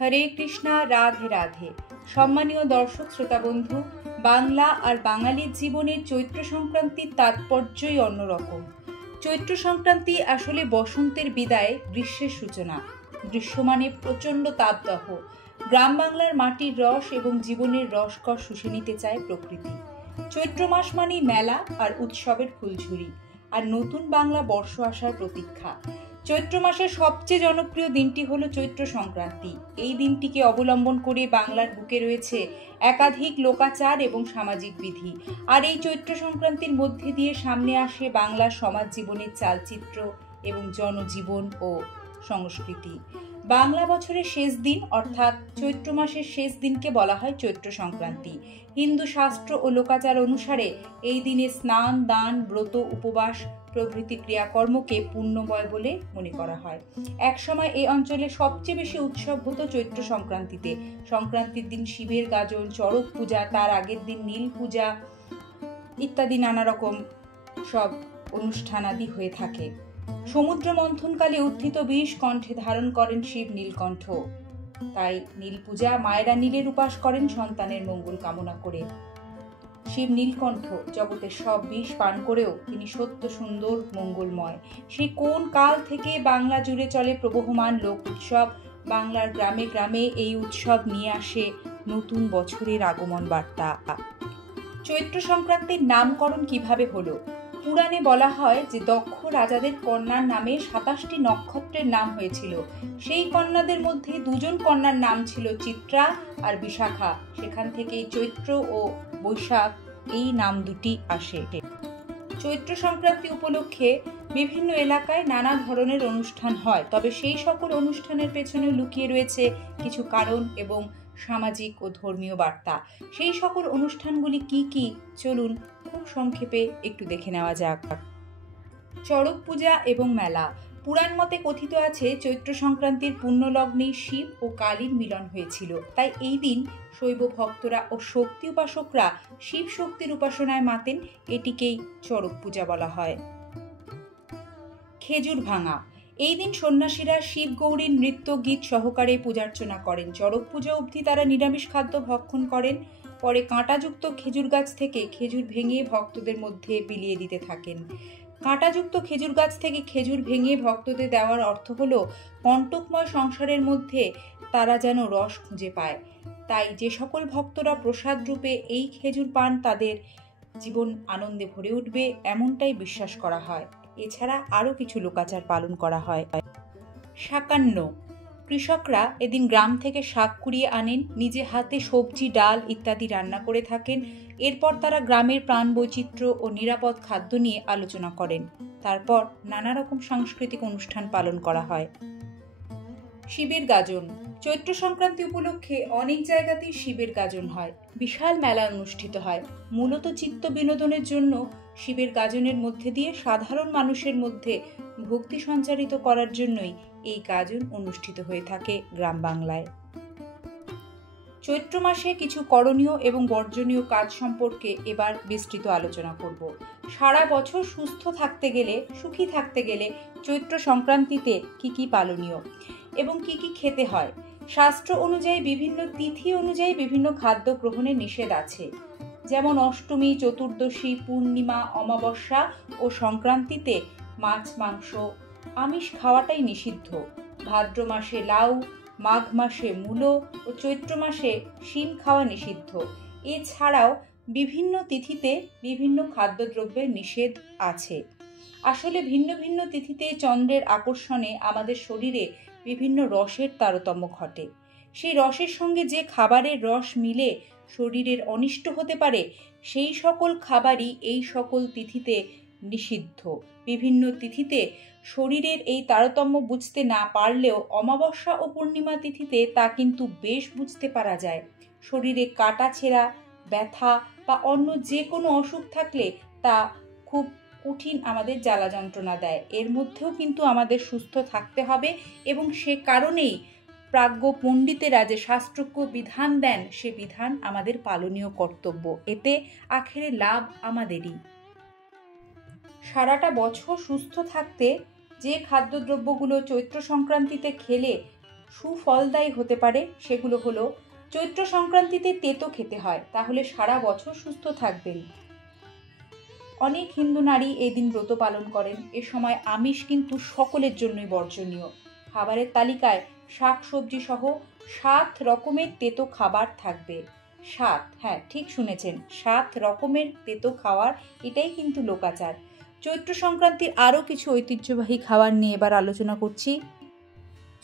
হরে কৃষ্ণা, রাধে রাধে। সম্মানীয় দর্শক শ্রোতা বন্ধু, বাংলা আর বাঙালির জীবনের চৈত্র সংক্রান্তির তাৎপর্যই অন্যরকম। চৈত্র সংক্রান্তি আসলে বসন্তের বিদায়, গ্রীষ্মের সূচনা। গ্রীষ্ম মানে প্রচণ্ড তাপদাহ। গ্রাম বাংলার মাটির রস এবং জীবনের রসকর শুষে নিতে চায় প্রকৃতি। চৈত্র মাস মানেই মেলা আর উৎসবের ফুলঝুরি, আর নতুন বাংলা বর্ষ আসার প্রতীক্ষা। চৈত্র মাসের সবচেয়ে জনপ্রিয় দিনটি হলো চৈত্র সংক্রান্তি। এই দিনটিকে অবলম্বন করে বাংলার বুকে রয়েছে একাধিক লোকাচার এবং সামাজিক বিধি। আর এই চৈত্র সংক্রান্তির মধ্যে দিয়ে সামনে আসে বাংলার সমাজ জীবনের চালচিত্র এবং জনজীবন ও সংস্কৃতি। বাংলা বছরের শেষ দিন অর্থাৎ চৈত্র মাসের শেষ দিনকে বলা হয় চৈত্র সংক্রান্তি। হিন্দু শাস্ত্র ও লোকাচার অনুসারে এই দিনে স্নান, দান, ব্রত, উপবাস প্রভৃতি ক্রিয়াকর্মকে পুণ্যময় বলে মনে করা হয়। একসময় এই অঞ্চলে সবচেয়ে বেশি উৎসব হতো চৈত্র সংক্রান্তিতে। সংক্রান্তির দিন শিবের গাজন, চড়ক পূজা, তার আগের দিন নীল পূজা ইত্যাদি নানা রকম সব অনুষ্ঠানাদি হয়ে থাকে। সমুদ্র মন্থনকালে উত্থিত বিষ কণ্ঠে ধারণ করেন শিব নীলকণ্ঠ। তাই নীল পূজা, মায়েরা নীলের উপাস করেন সন্তানের মঙ্গল কামনা করে। শিব নীলকণ্ঠ জগতের সব বিষ পান করেও তিনি সত্য, সুন্দর, মঙ্গলময়। সে কোন কাল থেকে বাংলা জুড়ে চলে প্রবহমান লোক উৎসব। বাংলার গ্রামে গ্রামে এই উৎসব নিয়ে আসে নতুন বছরের আগমন বার্তা। চৈত্র সংক্রান্তির নামকরণ কিভাবে হলো? পুরাণে বলা হয় যে দক্ষ রাজাদের কন্যার নামে 27টি নক্ষত্রের নাম হয়েছিল। সেই কন্যাদের মধ্যে 2জন কন্যার নাম ছিল চিত্রা আর বিশাখা। সেখান থেকেই চৈত্র ও বৈশাখ এই নাম দুটি আসে। চৈত্র সংক্রান্তি উপলক্ষে বিভিন্ন এলাকায় নানা ধরনের অনুষ্ঠান হয়, তবে সেই সকল অনুষ্ঠানের পেছনে লুকিয়ে রয়েছে কিছু কারণ এবং সামাজিক ও ধর্মীয় বার্তা। সেই সকল অনুষ্ঠানগুলি কি কি, চলুন খুব সংক্ষেপে একটু দেখে নেওয়া যাক। চড়ক পূজা এবং মেলা। পুরাণ মতে কথিত আছে চৈত্র সংক্রান্তির পুণ্যলগ্নে শিব ও কালীর মিলন হয়েছিল। তাই এই দিন শৈব ভক্তরা ও শক্তি উপাসকরা শিব শক্তির উপাসনায় মাতেন। এটিকেই চড়ক পূজা বলা হয়। খেজুর ভাঙা। এই দিন সন্ন্যাসীরা শিব গৌরীর নৃত্য গীত সহকারে পূজার্চনা করেন। চড়ক পূজা অবধি তারা নিরামিষ খাদ্য ভক্ষণ করেন। পরে কাঁটাযুক্ত খেজুর গাছ থেকে খেজুর ভেঙে ভক্তদের মধ্যে বিলিয়ে দিতে থাকেন। কাঁটাযুক্ত খেজুর গাছ থেকে খেজুর ভেঙে ভক্তদের দেওয়ার অর্থ হলো কণ্টকময় সংসারের মধ্যে তারা যেন রস খুঁজে পায়। তাই যে সকল ভক্তরা প্রসাদ রূপে এই খেজুর পান তাদের জীবন আনন্দে ভরে উঠবে, এমনটাই বিশ্বাস করা হয়। এছাড়া আরও কিছু লোকাচার পালন করা হয়। শাকান্ন। কৃষকরা এদিন গ্রাম থেকে শাক কুড়িয়ে আনেন, নিজে হাতে সবজি, ডাল ইত্যাদি রান্না করে থাকেন। এরপর তারা গ্রামের প্রাণ বৈচিত্র্য ও নিরাপদ খাদ্য নিয়ে আলোচনা করেন। তারপর নানা রকম সাংস্কৃতিক অনুষ্ঠান পালন করা হয়। শিবের গাজন। চৈত্র সংক্রান্তি উপলক্ষে অনেক জায়গাতেই শিবের গাজন হয়। বিশাল মেলা অনুষ্ঠিত হয়। মূলত চিত্ত বিনোদনের জন্য শিবের গাজনের মধ্যে দিয়ে সাধারণ মানুষের মধ্যে ভক্তি সঞ্চারিত করার জন্যই এই গাজন অনুষ্ঠিত হয়ে থাকে গ্রাম বাংলায়। চৈত্র মাসে কিছু করণীয় এবং বর্জনীয় কাজ সম্পর্কে এবার বিস্তৃত আলোচনা করব। সারা বছর সুস্থ থাকতে গেলে, সুখী থাকতে গেলে চৈত্র সংক্রান্তিতে কি কি পালনীয় এবং কি কি খেতে হয়। শাস্ত্র অনুযায়ী বিভিন্ন তিথি অনুযায়ী বিভিন্ন খাদ্য গ্রহণের নিষেধ আছে। যেমন অষ্টমী, চতুর্দশী, পূর্ণিমা, অমাবস্যা ও সংক্রান্তিতে মাছ, মাংস, আমিষ খাওয়াটাই নিষিদ্ধ। ভাদ্র মাসে লাউ, মাঘ মাসে মূলো ও চৈত্র মাসে শিম খাওয়া নিষিদ্ধ। এছাড়াও বিভিন্ন তিথিতে বিভিন্ন খাদ্যদ্রব্যের নিষেধ আছে। আসলে ভিন্ন ভিন্ন তিথিতে চন্দ্রের আকর্ষণে আমাদের শরীরে বিভিন্ন রসের তারতম্য ঘটে। সেই রসের সঙ্গে যে খাবারের রস মিলে শরীরের অনিষ্ট হতে পারে, সেই সকল খাবারই এই সকল তিথিতে নিষিদ্ধ। বিভিন্ন তিথিতে শরীরের এই তারতম্য বুঝতে না পারলেও অমাবস্যা ও পূর্ণিমা তিথিতে তা কিন্তু বেশ বুঝতে পারা যায়। শরীরে কাটা ছেঁড়া, ব্যথা বা অন্য যে কোনো অসুখ থাকলে তা খুব কঠিন আমাদের জ্বালা যন্ত্রণা দেয়। এর মধ্যেও কিন্তু আমাদের সুস্থ থাকতে হবে এবং সে কারণেই প্রাজ্ঞ পণ্ডিতেরা যে শাস্ত্রজ্ঞ বিধান দেন, সে বিধান আমাদের পালনীয় কর্তব্য। এতে আখেরে লাভ আমাদেরই। সারাটা বছর সুস্থ থাকতে যে খাদ্যদ্রব্যগুলো চৈত্র সংক্রান্তিতে খেলে সুফলদায়ী হতে পারে সেগুলো হলো, চৈত্র সংক্রান্তিতে তেতো খেতে হয়, তাহলে সারা বছর সুস্থ থাকবেন। অনেক হিন্দু নারী এই দিন ব্রত পালন করেন। এ সময় আমিষ কিন্তু সকলের জন্যই বর্জনীয়। খাবারের তালিকায় শাক সবজি সহ 7 রকমের তেতো খাবার থাকবে। 7, হ্যাঁ ঠিক শুনেছেন, 7 রকমের তেতো খাওয়ার, এটাই কিন্তু লোকাচার। চৈত্র সংক্রান্তির আরও কিছু ঐতিহ্যবাহী খাবার নিয়ে এবার আলোচনা করছি।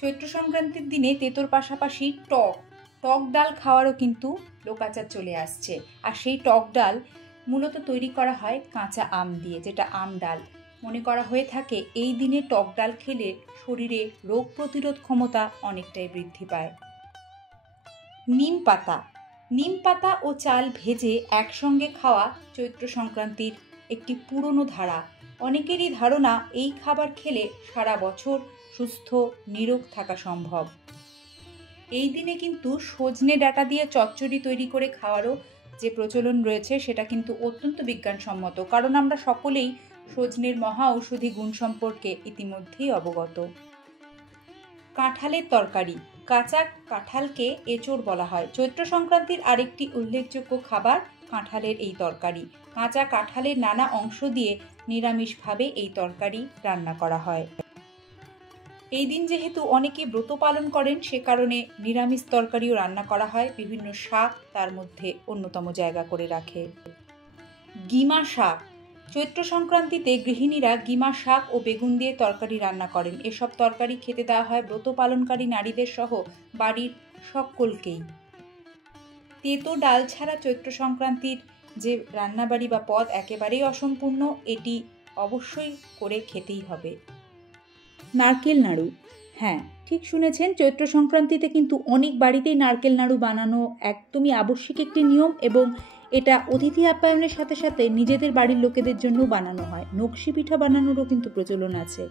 চৈত্র সংক্রান্তির দিনে তেতোর পাশাপাশি টক ডাল খাওয়ারও কিন্তু লোকাচার চলে আসছে। আর সেই টক ডাল মূলত তৈরি করা হয় কাঁচা আম দিয়ে, যেটা আম ডাল। মনে করা হয়ে থাকে এই দিনে টক ডাল খেলে শরীরে রোগ প্রতিরোধ ক্ষমতা অনেকটাই বৃদ্ধি পায়। নিম পাতা ও চাল ভেজে একসঙ্গে খাওয়া চৈত্র সংক্রান্তির একটি পুরনো ধারা। অনেকেরই ধারণা এই খাবার খেলে সারা বছর সুস্থ নিরোগ থাকা সম্ভব। এই দিনে কিন্তু সজনে ডাঁটা দিয়ে চচ্চড়ি তৈরি করে খাওয়ারও যে প্রচলন রয়েছে সেটা কিন্তু অত্যন্ত বিজ্ঞানসম্মত, কারণ আমরা সকলেই সজনের মহা ঔষধি গুণ সম্পর্কে ইতিমধ্যেই অবগত। কাঁঠালের তরকারি, কাঁচা কাঁঠালকে এঁচোড় বলা হয়। চৈত্র সংক্রান্তির আরেকটি উল্লেখযোগ্য খাবার কাঁঠালের এই তরকারি। কাঁচা কাঁঠালের নানা অংশ দিয়ে নিরামিষভাবে এই তরকারি রান্না করা হয়। এই দিন যেহেতু অনেকে ব্রত পালন করেন, সে কারণে নিরামিষ তরকারিও রান্না করা হয়। বিভিন্ন শাক তার মধ্যে অন্যতম জায়গা করে রাখে। গিমা শাক, চৈত্র সংক্রান্তিতে গৃহিণীরা গিমা শাক ও বেগুন দিয়ে তরকারি রান্না করেন। এসব তরকারি খেতে দেওয়া হয় ব্রত পালনকারী নারীদের সহ বাড়ির সকলকেই। তেতো ডাল ছাড়া চৈত্র সংক্রান্তির যে রান্নাবাড়ি বা পদ একেবারেই অসম্পূর্ণ, এটি অবশ্যই করে খেতেই হবে। নারকেল নাড়ু, হ্যাঁ ঠিক শুনেছেন, চৈত্র সংক্রান্তিতে কিন্তু অনেক বাড়িতেই নারকেল নাড়ু বানানো একদমই আবশ্যিক একটি নিয়ম, এবং এটা অতিথি আপ্যায়নের সাথে সাথে নিজেদের বাড়ির লোকেদের জন্য বানানো হয়। নকশি পিঠা বানানোরও কিন্তু প্রচলন আছে।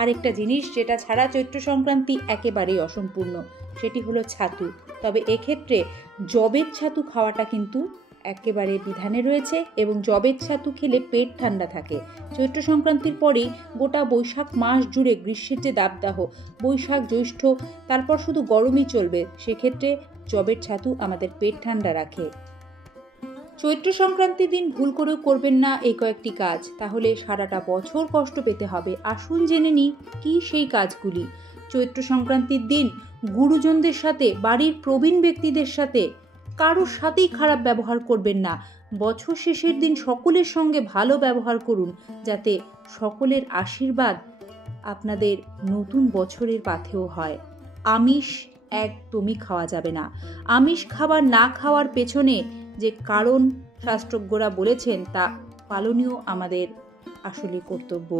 আরেকটা জিনিস যেটা ছাড়া চৈত্র সংক্রান্তি একেবারেই অসম্পূর্ণ, সেটি হলো ছাতু। তবে এক্ষেত্রে জবের ছাতু খাওয়াটা কিন্তু একেবারে বিধানে রয়েছে, এবং জবের ছাতু খেলে পেট ঠান্ডা থাকে। চৈত্র সংক্রান্তির পরেই গোটা বৈশাখ মাস জুড়ে গ্রীষ্মের যে দাবদাহ, বৈশাখ জ্যৈষ্ঠ, তারপর শুধু গরমই চলবে। সেক্ষেত্রে জবের ছাতু আমাদের পেট ঠান্ডা রাখে। চৈত্র সংক্রান্তির দিন ভুল করেও করবেন না এই কয়েকটি কাজ, তাহলে সারাটা বছর কষ্ট পেতে হবে। আসুন জেনে নিই কি সেই কাজগুলি। চৈত্র সংক্রান্তির দিন গুরুজনদের সাথে, বাড়ির প্রবীণ ব্যক্তিদের সাথে কারোর সাথেই খারাপ ব্যবহার করবেন না। বছর শেষের দিন সকলের সঙ্গে ভালো ব্যবহার করুন, যাতে সকলের আশীর্বাদ আপনাদের নতুন বছরের পাথেও হয়। আমিষ একদমই খাওয়া যাবে না। আমিষ খাবার না খাওয়ার পেছনে যে কারণ শাস্ত্রজ্ঞরা বলেছেন তা পালনীয় আমাদের আসলে কর্তব্য।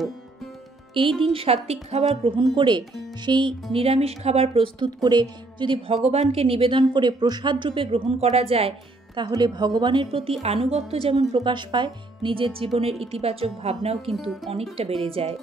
এই দিন সাত্ত্বিক খাবার গ্রহণ করে সেই নিরামিষ খাবার প্রস্তুত করে যদি ভগবানকে নিবেদন করে প্রসাদ রূপে গ্রহণ করা যায়, তাহলে ভগবানের প্রতি আনুগত্য যেমন প্রকাশ পায়, নিজের জীবনের ইতিবাচক ভাবনাও কিন্তু অনেকটা বেড়ে যায়।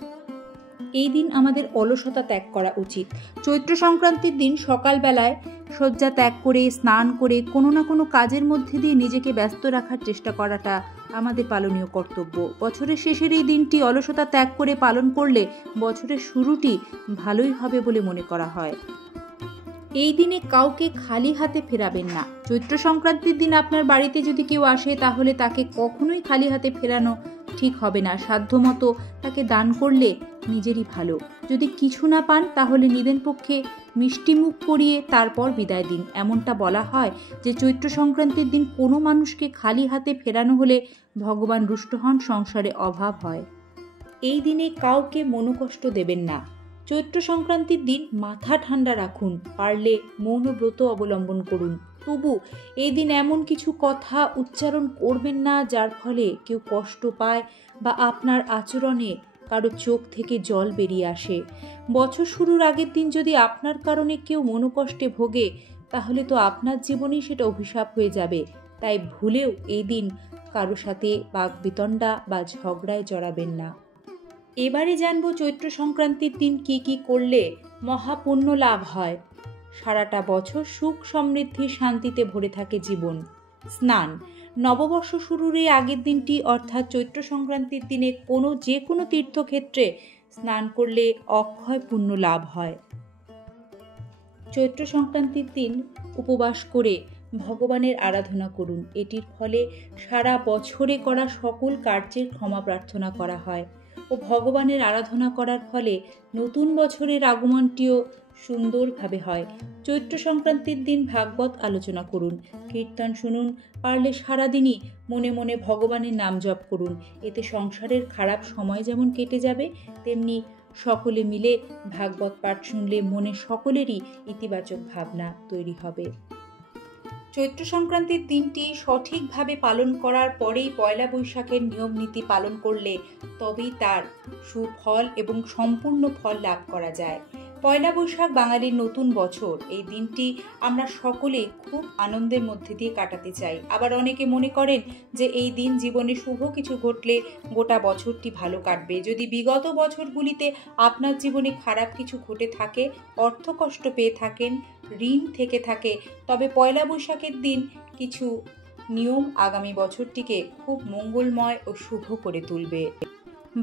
এই দিন আমাদের অলসতা ত্যাগ করা উচিত। চৈত্র সংক্রান্তির দিন সকালবেলায় শয্যা ত্যাগ করে, স্নান করে কোনো না কোনো কাজের মধ্যে দিয়ে নিজেকে ব্যস্ত রাখার চেষ্টা করাটা আমাদের পালনীয় কর্তব্য। বছরের শেষের এই দিনটি অলসতা ত্যাগ করে পালন করলে বছরের শুরুটি ভালোই হবে বলে মনে করা হয়। এই দিনে কাউকে খালি হাতে ফেরাবেন না। চৈত্র সংক্রান্তির দিন আপনার বাড়িতে যদি কেউ আসে, তাহলে তাকে কখনোই খালি হাতে ফেরানো ঠিক হবে না। সাধ্যমতো তাকে দান করলে নিজেরই ভালো। যদি কিছু না পান, তাহলে নিদেন পক্ষে মিষ্টি মুখ করিয়ে তারপর বিদায় দিন। এমনটা বলা হয় যে চৈত্র সংক্রান্তির দিন কোনো মানুষকে খালি হাতে ফেরানো হলে ভগবান রুষ্ট হন, সংসারে অভাব হয়। এই দিনে কাউকে মনোকষ্ট দেবেন না। চৈত্র সংক্রান্তির দিন মাথা ঠান্ডা রাখুন, পারলে মৌন ব্রত অবলম্বন করুন। তবু এই দিন এমন কিছু কথা উচ্চারণ করবেন না যার ফলে কেউ কষ্ট পায় বা আপনার আচরণে কারো চোখ থেকে জল বেরিয়ে আসে। বছর শুরুর আগের দিন যদি আপনার কারণে কেউ মনোকষ্টে ভোগে, তাহলে তো আপনার জীবনেই সেটা অভিশাপ হয়ে যাবে। তাই ভুলেও এই দিন কারো সাথে বাকবিতণ্ডা বা ঝগড়ায় জড়াবেন না। এবারে জানবো চৈত্র সংক্রান্তির দিন কি কি করলে মহাপুণ্য লাভ হয়। সারাটা বছর সুখ সমৃদ্ধি শান্তিতে ভরে থাকে জীবন। স্নান, নববর্ষ শুরুর এই আগের দিনটি অর্থাৎ চৈত্র সংক্রান্তির দিনে যে কোনো তীর্থক্ষেত্রে স্নান করলে অক্ষয় পুণ্য লাভ হয়। চৈত্র সংক্রান্তির দিন উপবাস করে ভগবানের আরাধনা করুন। এটির ফলে সারা বছরে করা সকল কার্যের ক্ষমা প্রার্থনা করা হয় ও ভগবানের আরাধনা করার ফলে নতুন বছরের আগমনটিও সুন্দরভাবে হয়। চৈত্র সংক্রান্তির দিন ভাগবত আলোচনা করুন, কীর্তন শুনুন, পারলে সারাদিনই মনে মনে ভগবানের নাম জপ করুন। এতে সংসারের খারাপ সময় যেমন কেটে যাবে, তেমনি সকলে মিলে ভাগবত পাঠ শুনলে মনে সকলেরই ইতিবাচক ভাবনা তৈরি হবে। চৈত্র সংক্রান্তির দিনটি সঠিকভাবে পালন করার পরেই পয়লা বৈশাখের নিয়ম নীতি পালন করলে তবেই তার সুফল এবং সম্পূর্ণ ফল লাভ করা যায়। পয়লা বৈশাখ বাঙালির নতুন বছর। এই দিনটি আমরা সকলে খুব আনন্দের মধ্যে দিয়ে কাটাতে চাই। আবার অনেকে মনে করেন যে এই দিন জীবনে শুভ কিছু ঘটলে গোটা বছরটি ভালো কাটবে। যদি বিগত বছরগুলিতে আপনার জীবনে খারাপ কিছু ঘটে থাকে, অর্থকষ্ট পেয়ে থাকেন, ঋণ থেকে থাকে, তবে পয়লা বৈশাখের দিন কিছু নিয়ম আগামী বছরটিকে খুব মঙ্গলময় ও শুভ করে তুলবে।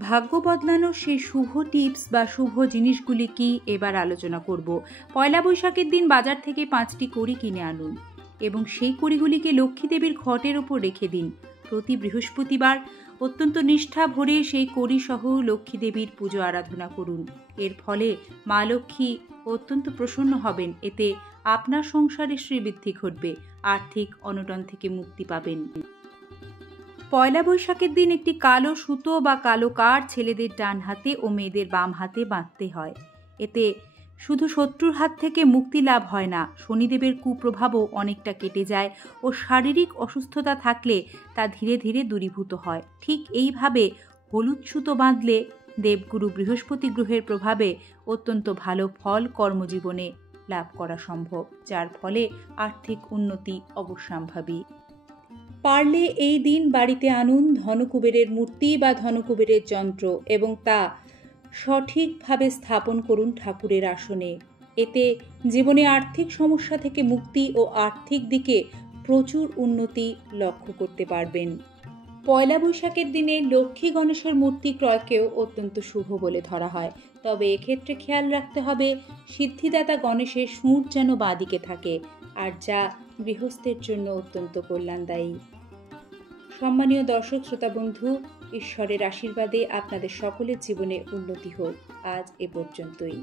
ভাগ্য বদলানোর সেই শুভ টিপস বা শুভ জিনিসগুলি কি এবার আলোচনা করব। পয়লা বৈশাখের দিন বাজার থেকে 5টি কড়ি কিনে আনুন এবং সেই কড়িগুলিকে লক্ষ্মী দেবীর ঘটের ওপর রেখে দিন। প্রতি বৃহস্পতিবার অত্যন্ত নিষ্ঠা ভরে সেই কড়ি সহ লক্ষ্মী দেবীর পুজো আরাধনা করুন। এর ফলে মা লক্ষ্মী অত্যন্ত প্রসন্ন হবেন। এতে আপনার সংসারে শ্রীবৃদ্ধি ঘটবে, আর্থিক অনটন থেকে মুক্তি পাবেন। পয়লা বৈশাখের দিন একটি কালো সুতো বা কালো কাঠ ছেলেদের ডান হাতে ও মেয়েদের বাম হাতে বাঁধতে হয়। এতে শুধু শত্রুর হাত থেকে মুক্তি লাভ হয় না, শনিদেবের কুপ্রভাবও অনেকটা কেটে যায় ও শারীরিক অসুস্থতা থাকলে তা ধীরে ধীরে দূরীভূত হয়। ঠিক এইভাবে হলুদ সুতো বাঁধলে দেবগুরু বৃহস্পতি গ্রহের প্রভাবে অত্যন্ত ভালো ফল কর্মজীবনে লাভ করা সম্ভব, যার ফলে আর্থিক উন্নতি অবশ্যম্ভাবী। পারলে এই দিন বাড়িতে আনুন ধনকুবেরের মূর্তি বা ধনকুবেরের যন্ত্র এবং তা সঠিকভাবে স্থাপন করুন ঠাকুরের আসনে। এতে জীবনে আর্থিক সমস্যা থেকে মুক্তি ও আর্থিক দিকে প্রচুর উন্নতি লক্ষ্য করতে পারবেন। পয়লা বৈশাখের দিনে লক্ষ্মী গণেশের মূর্তি ক্রয়কেও অত্যন্ত শুভ বলে ধরা হয়, তবে এক্ষেত্রে খেয়াল রাখতে হবে সিদ্ধিদাতা গণেশের সুর যেন বাঁদিকে থাকে, আর যা গৃহস্থের জন্য অত্যন্ত কল্যাণদায়ী। সম্মানীয় দর্শক শ্রোতা বন্ধু, ঈশ্বরের আশীর্বাদে আপনাদের সকলের জীবনে উন্নতি হোক। আজ এ পর্যন্তই।